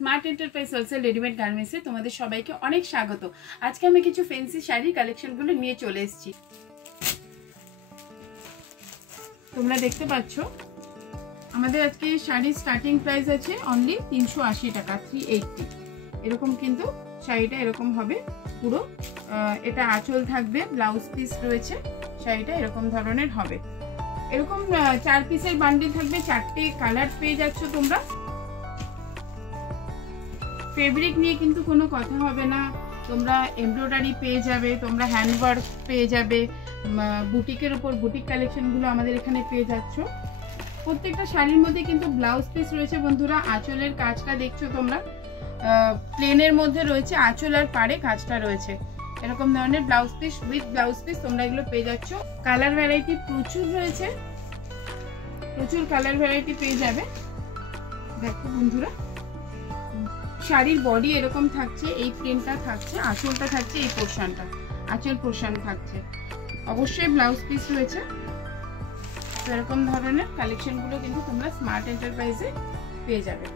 Smart enterprise wholesale readymade গার্মেন্টসে তোমাদের সবাইকে অনেক স্বাগত। আজকে আমি কিছু ফ্যান্সি শাড়ির কালেকশনগুলো নিয়ে চলে এসেছি। তোমরা দেখতে পাচ্ছ আমাদের আজকে শাড়ির স্টার্টিং প্রাইস আছে অনলি 380 টাকা, 380। এরকম কিন্তু শাড়িটা এরকম হবে পুরো। এটা আঁচল থাকবে, ব্লাউজ পিস রয়েছে, শাড়িটা এরকম ধরনের হবে। এরকম 4 পিসের বান্ডিল থাকবে, 4টে কালার পেয়ে যাচ্ছ তোমরা। ফেব্রিক নিয়ে কিন্তু কোনো কথা হবে না, তোমরা এমব্রয়ডারি পেয়ে যাবে, তোমরা হ্যান্ডওয়ার্ক পেয়ে যাবে, বুটিকের উপর বুটিক কালেকশনগুলো আমাদের এখানে পেয়ে যাচ্ছ। প্রত্যেকটা শাড়ির মধ্যে কিন্তু ব্লাউজ পিস রয়েছে বন্ধুরা। আঁচলের কাজটা দেখছো তোমরা, প্লেনের মধ্যে রয়েছে, আঁচল আর পাড়ে কাজটা রয়েছে। এরকম ধরনের blouse piece with blouse piece তোমরা এগুলো পেয়ে যাচ্ছ। কালার ভ্যারাইটি প্রচুর রয়েছে, প্রচুর কালার ভ্যারাইটি পেয়ে যাবে। দেখো বন্ধুরা, শাড়ির বডি এরকম থাকছে, এই প্রিন্টটা থাকছে, আঁচলটা থাকছে, এই পোর্শনটা আঁচল পোর্শন থাকছে, অবশ্যই ব্লাউজ পিস রয়েছে। তো এরকম ধরনের কালেকশনগুলো কিন্তু তোমরা স্মার্ট এন্টারপ্রাইজে পেয়ে যাবে।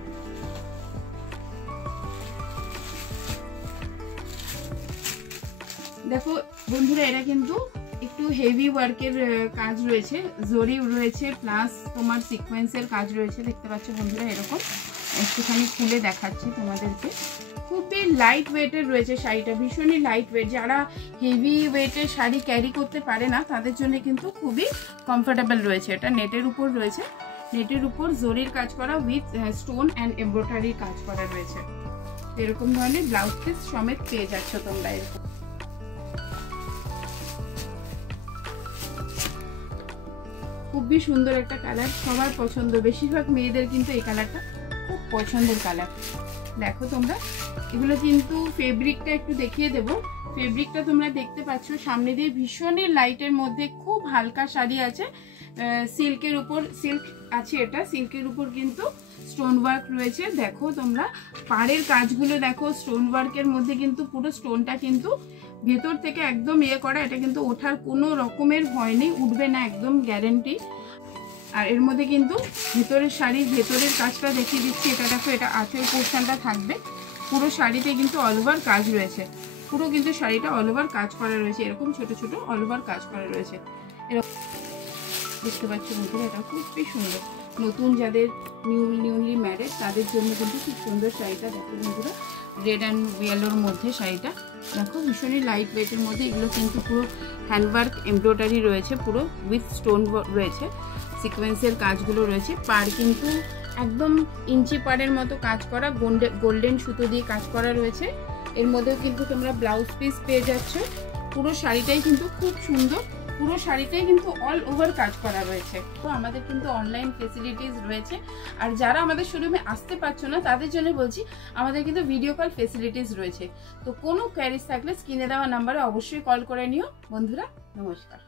দেখো বন্ধুরা, এটা কিন্তু একটু হেভি ওয়ার্কের কাজ রয়েছে, জরি রয়েছে, প্লাস তোমার সিকোয়েন্সের কাজ রয়েছে। দেখতে পাচ্ছ বন্ধুরা, এরকম একটুখানি খুলে দেখাচ্ছি তোমাদেরকে। খুবই লাইট ওয়েটের রয়েছে শাড়িটা, ভীষণই লাইট ওয়েট। যারা হেভি ওয়েটের শাড়ি ক্যারি করতে পারে না তাদের জন্য কিন্তু খুবই কমফোর্টেবল রয়েছে। এটা নেটের উপর রয়েছে, নেটের উপর জরির কাজ করা উইথ স্টোন অ্যান্ড এমব্রয়ডারির কাজ করা রয়েছে। এরকম ধরনের ব্লাউজ পিস সমেত পেয়ে যাচ্ছ তোমরা। এরকম খুবই সুন্দর একটা কালার, সবার পছন্দ, বেশিরভাগ মেয়েদের কিন্তু এই কালারটা খুব পছন্দের কালার। দেখো তোমরা, এগুলো কিন্তু ফেব্রিকটা একটু দেখিয়ে দেব। ফেব্রিকটা তোমরা দেখতে পাচ্ছ সামনে দিয়ে, ভীষণই লাইটের মধ্যে খুব হালকা শাড়ি আছে, সিল্কের উপর, সিল্ক আছে, এটা সিল্কের উপর কিন্তু স্টোন ওয়ার্ক রয়েছে। দেখো তোমরা পাড়ের কাজগুলো দেখো, স্টোন ওয়ার্কের মধ্যে কিন্তু পুরো স্টোনটা কিন্তু ভেতর থেকে একদম করা। এটা কিন্তু ওঠার কোনো রকমের ভয় নেই, উঠবে না, একদম গ্যারেন্টি। আর এর মধ্যে কিন্তু ভেতরের শাড়ির ভেতরের কাজটা দেখিয়ে দিচ্ছি। এটা দেখো, এটা আঁচল পোর্শনটা থাকবে, পুরো শাড়িতে কিন্তু অল ওভার কাজ রয়েছে, পুরো কিন্তু শাড়িটা অল ওভার কাজ করা রয়েছে, এরকম ছোট ছোট অল ওভার কাজ করা রয়েছে। এরকম দেখতে পাচ্ছ বন্ধুরা, এটা খুবই সুন্দর। নতুন যাদের নিউলি ম্যারেড তাদের জন্য কিন্তু খুব সুন্দর শাড়িটা। দেখো বন্ধুরা, রেড অ্যান্ড ইয়েলোর মধ্যে শাড়িটা দেখো, ভীষণই লাইট ওয়েটের মধ্যে। এগুলো কিন্তু পুরো হ্যান্ডওয়ার্ক এমব্রয়ডারি রয়েছে, পুরো উইথ স্টোন রয়েছে, সিকোয়েন্সের কাজগুলো রয়েছে। পাড় কিন্তু একদম ইঞ্চি পাড়ের মতো কাজ করা, গোল্ডেন সুতো দিয়ে কাজ করা রয়েছে। এর মধ্যেও কিন্তু তোমরা ব্লাউজ পিস পেয়ে যাচ্ছ। পুরো শাড়িটাই কিন্তু খুব সুন্দর, পুরো শাড়িটাই কিন্তু অল ওভার কাজ করা রয়েছে। তো আমাদের কিন্তু অনলাইন ফেসিলিটিস রয়েছে। আর যারা আমাদের শোরুমে আসতে পারছো না তাদের জন্য বলছি, আমাদের কিন্তু ভিডিও কল ফেসিলিটিস রয়েছে। তো কোনো কোয়ারিজ থাকলে স্ক্রিনে দেওয়া নাম্বারে অবশ্যই কল করে নিও বন্ধুরা। নমস্কার।